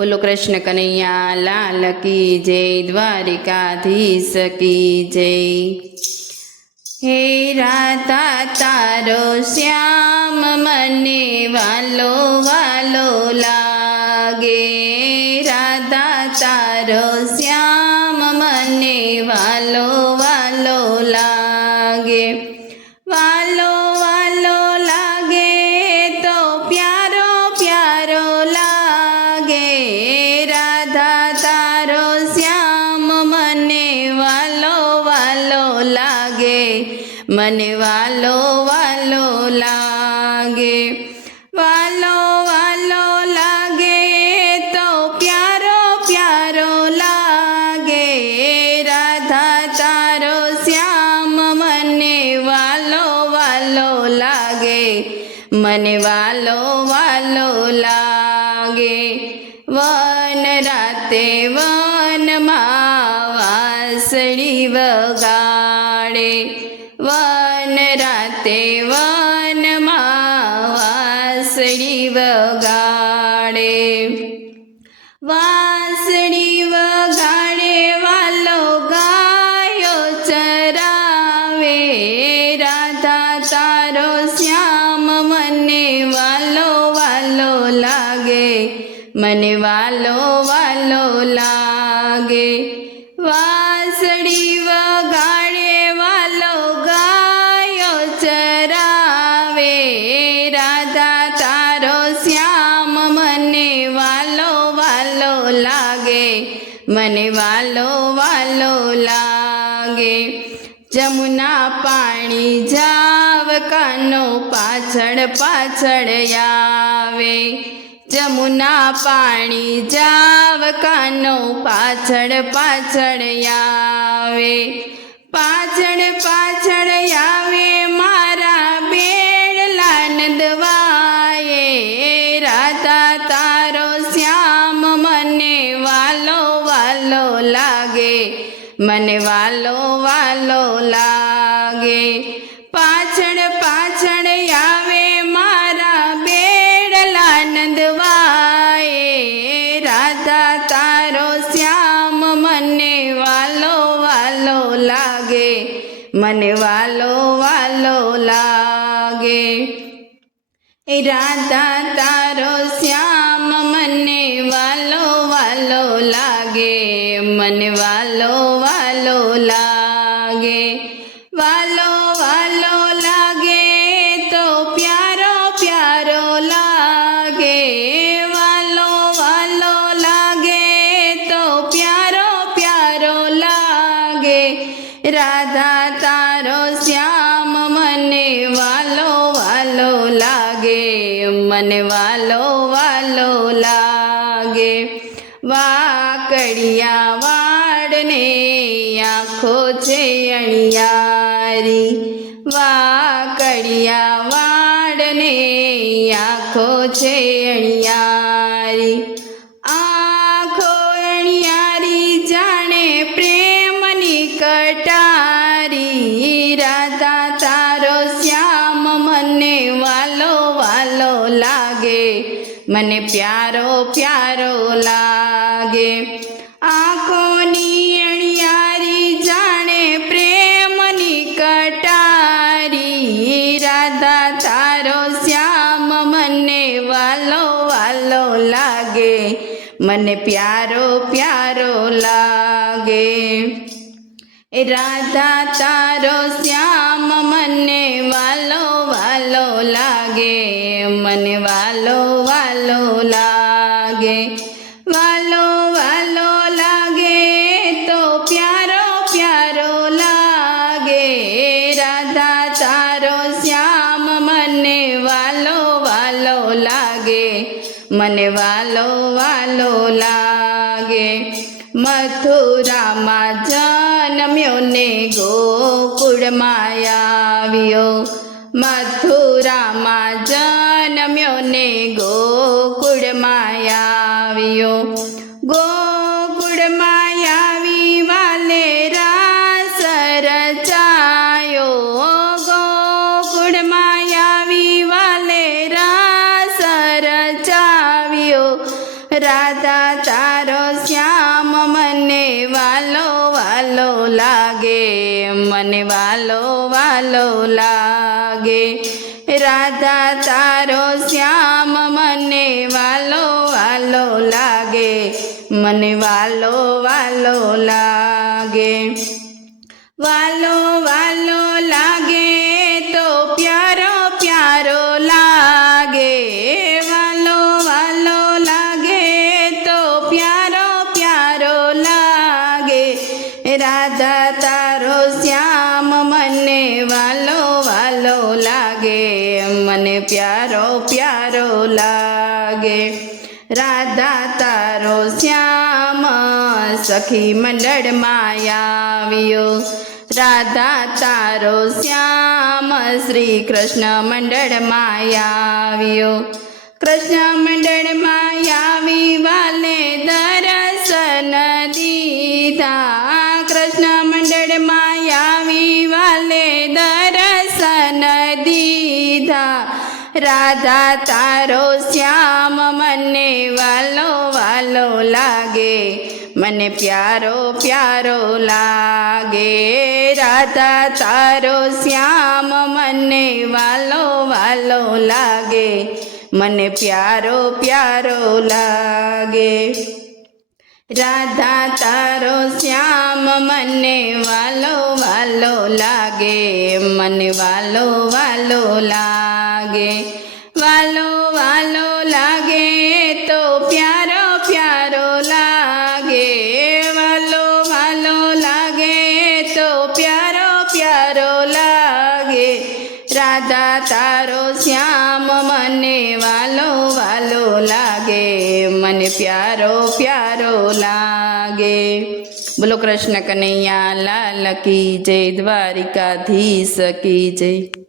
बोलो कृष्ण कन्हैया लाल की जय, द्वारिकाधीश की जय। हे राधा तारो श्याम मने वालो वालो लागे, राधा तारो श्याम मने वालो वालो लागे, वालो वालो लागे तो प्यारो प्यारो लागे, राधा तारो श्याम मने वालो वालो लागे, मने वालो वालो लागे, वालो वालो लागे तो प्यारो प्यारो लागे, राधा तारो श्याम मने वालो वालो लागे, मने वालो वालो लागे। वन राते वन वासड़ी वगाड़े, वन राते वन वासड़ी वगाड़े, वासड़ी वगाड़े वालो गायो चरावे, राधा तारो श्याम मने वालो वालो लागे, मने वालो वालो लागे, वासड़ी वगाड़े वालो गायो चरावे, राधा तारो श्याम मने वालो वालो लागे, मने वालो वालो लागे। जमुना पाणी जाव कानो पाछड़ पाछड़ आवे, जमुना पाणी जाव कानो पाछड़ पाछड़ आवे, पाछड़ पाछड़ आवे मारा बेड़ला नंदवाए, राधा तारो श्याम मने वालो वालो लागे, मने वालो वालो लागे, पाछड़ पाछड़ आवे मारा बेड़ला नंदवाए, राधा तारो श्याम मने वालो वालो लागे, मने वालो वालो लागे, राधा तारो श्याम मने वालो वालो लागे, मने वालो वालो लागे, वालो वालो लागे तो प्यारो प्यारो लागे, वालो वालो लागे तो प्यारो प्यारो लागे, राधा तारो श्याम मने वालो वालो लागे, मने वालो वालो लागे। वाकड़िया वाड़ने आँखो छे अणियारी, वाकड़िया वाड़ने आँखो छे अणियारी, आँखो अणियारी जाने प्रेमनी कटारी, राधा तारो श्याम मने वालो वालो लागे, मने प्यारो प्यारो लागे, आँखोनी अणियारी जाने प्रेमनी कटारी, राधा तारो श्याम मने वालो वालो लागे, मने प्यारो प्यारो लागे, राधा तारो श्याम मने वालो वालो लागे, मने वालो वालो लागे, वालो वालो लागे तो प्यारो प्यारो लागे, राधा तारो श्याम मने वालो वालो लागे, मने वालो वालो लागे। मथुरा मां जन्म्यो ने गोकुळ मां आव्यो, मथुरा मां जन्म्यो ने गोकुळ मां आव्यो, गोकुळ मां आवी वाले रास रचायो, गोकुळ मां आवी वाले रास रचाव्यो, રાધા તારો શ્યામ મને વાલો વાલો લાગે, મને વાલો વાલો લાગે. રાધા તારો શ્યામ મને વાલો વાલો લાગે, મને વાલો વાલો લાગે. વાલો વાલો લાગે તો પ્યારો પ્યારો લાગે, વાલો વાલો લાગે તો પ્યારો પ્યારો લાગે. રાધા તારો શ્યામ મને વાલો વાલો લાગે, મને પ્યારો પ્યારો લાગે. રાધા તારો શ્યામ સખી મંડળમાં આવ્યો, રાધા તારો શ્યામ શ્રી કૃષ્ણ મંડળમાં આવ્યો. કૃષ્ણ મંડળમાં આવી વાલે દર્શન દીધા, કૃષ્ણ મંડળમાં આવી વાલે દર્શન દીધા. રાધા તારો શ્યામ મને વાલો વાલો લાગે, મને પ્યારો પ્યારો લાગે. રાધા તારો શ્યામ મને વાલો વાલો લાગે, મને પ્યારો પ્યારો લાગે. રાધા તારો શ્યામ મને વાલો વાલો લાગે, મને વાલો વાલો લાગે. વાલો વાલો લાગે તો પ્યારો પ્યારો લાગે, વાલો વાલો લાગે તો પ્યારો પ્યારો લાગે. રાધા તારો શ્યામ મને વાલો વાલો લાગે, મને પ્યારો પ્યારો લાગે. બોલો કૃષ્ણ કનૈયા લાલ કી જય, દ્વારિકાધીશ કી જય.